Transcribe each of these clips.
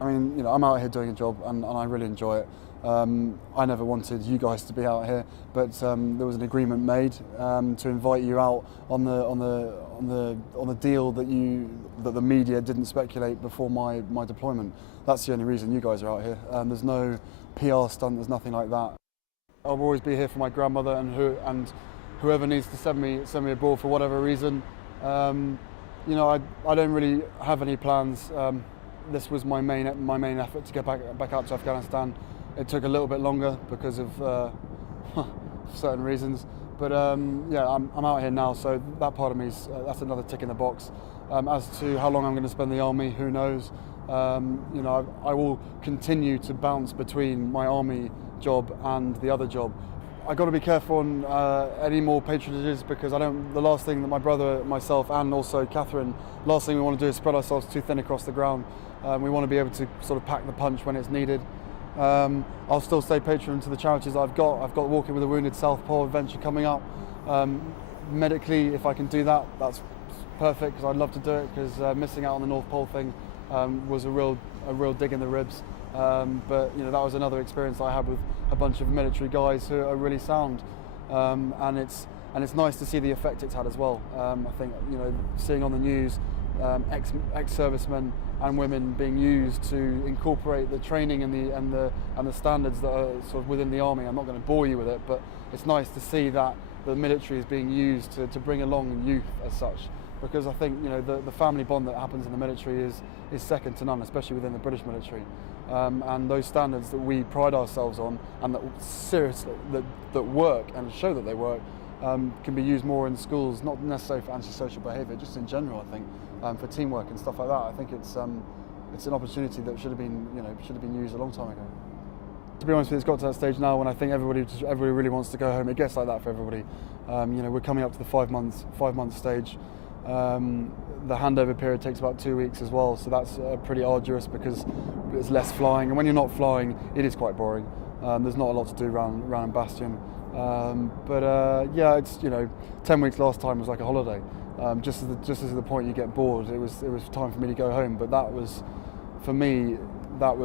I mean, I'm out here doing a job and I really enjoy it. I never wanted you guys to be out here, but there was an agreement made to invite you out on the deal that the media didn't speculate before my deployment. That's the only reason you guys are out here. There's no PR stunt. There's nothing like that. I'll always be here for my grandmother and whoever needs to send me abroad for whatever reason. I don't really have any plans. This was my main effort to get back out to Afghanistan. It took a little bit longer because of certain reasons, but yeah, I'm out here now, so that part of me that's another tick in the box. As to how long I'm going to spend in the army, who knows? I will continue to bounce between my army job and the other job. I got to be careful on any more patronages, because the last thing that my brother, myself, and also Catherine, last thing we want to do is spread ourselves too thin across the ground. We want to be able to sort of pack the punch when it's needed. I'll still stay patron to the charities I've got. I've got Walking with the Wounded South Pole adventure coming up. Medically, if I can do that, that's perfect, because I'd love to do it, because missing out on the North Pole thing was a real dig in the ribs. But that was another experience I had with a bunch of military guys who are really sound, and it's nice to see the effect it's had as well. I think seeing on the news ex-servicemen and women being used to incorporate the training and the standards that are sort of within the army. I'm not going to bore you with it, but it's nice to see that the military is being used to bring along youth as such. Because I think the family bond that happens in the military is second to none, especially within the British military. And those standards that we pride ourselves on, and that seriously that work and show that they work, can be used more in schools, not necessarily for antisocial behaviour, just in general. I think for teamwork and stuff like that. I think it's an opportunity that should have been used a long time ago. To be honest with you, it's got to that stage now when I think everybody really wants to go home. It gets like that for everybody. We're coming up to the 5 month stage. The handover period takes about 2 weeks as well, so that's pretty arduous because it's less flying, and when you're not flying, it is quite boring. There's not a lot to do around Bastion, yeah, it's 10 weeks last time was like a holiday. Just as the point you get bored, it was time for me to go home. But that was, for me, that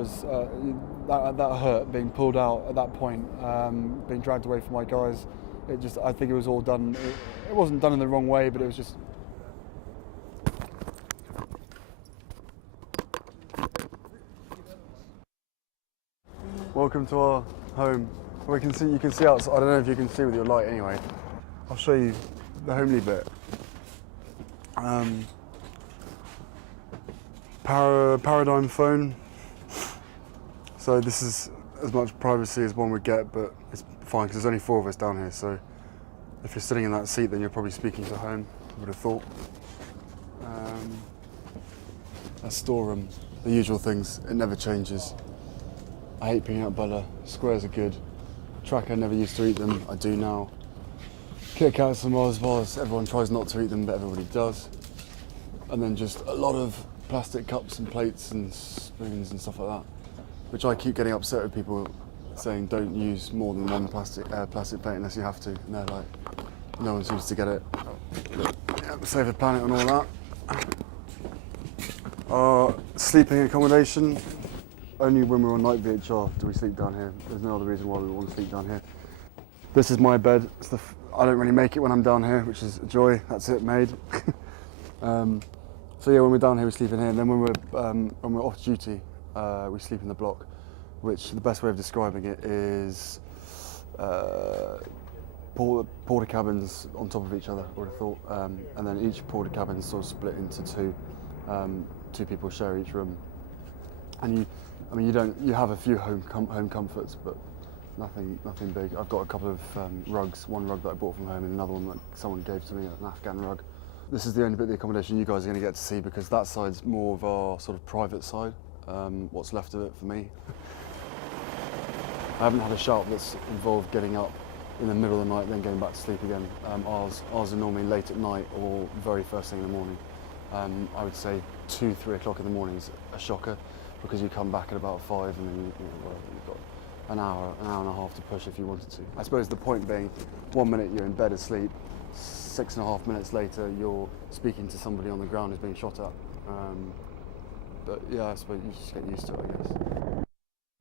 hurt, being pulled out at that point, being dragged away from my guys. I think it was all done. It wasn't done in the wrong way, but it was just. Welcome to our home. You can see outside. I don't know if you can see with your light anyway. I'll show you the homely bit. Paradigm phone. So this is as much privacy as one would get, but it's fine because there's only 4 of us down here. So if you're sitting in that seat, then you're probably speaking to home, I would have thought. A storeroom, the usual things. It never changes. I hate peanut butter. Squares are good. Tracker, never used to eat them. I do now. Kit Kats and Mars bars. Everyone tries not to eat them, but everybody does. And then just a lot of plastic cups and plates and spoons and stuff like that, which I keep getting upset with people saying don't use more than one plastic plate unless you have to. And they're like, no one seems to get it. Yeah, save the planet and all that. Our sleeping accommodation. Only when we're on night VHR do we sleep down here. There's no other reason why we want to sleep down here. This is my bed. I don't really make it when I'm down here, which is a joy. That's it, made. So yeah, when we're down here, we sleep in here, and then when we're off duty, we sleep in the block. Which the best way of describing it is porta cabins on top of each other, I would have thought, and then each porta cabin is sort of split into 2. 2 people share each room, and you have a few home comforts, but nothing big. I've got a couple of rugs, one rug that I bought from home and another one that someone gave to me, an Afghan rug. This is the only bit of the accommodation you guys are going to get to see, because that side's more of our sort of private side, what's left of it for me. I haven't had a shout that's involved getting up in the middle of the night then going back to sleep again. Ours are normally late at night or very first thing in the morning. I would say 2-3 o'clock in the morning is a shocker, because you come back at about 5 and then you've got an hour and a half to push if you wanted to. I suppose the point being, 1 minute you're in bed asleep, 6.5 minutes later you're speaking to somebody on the ground who's being shot at. But yeah, I suppose you just get used to it, I guess.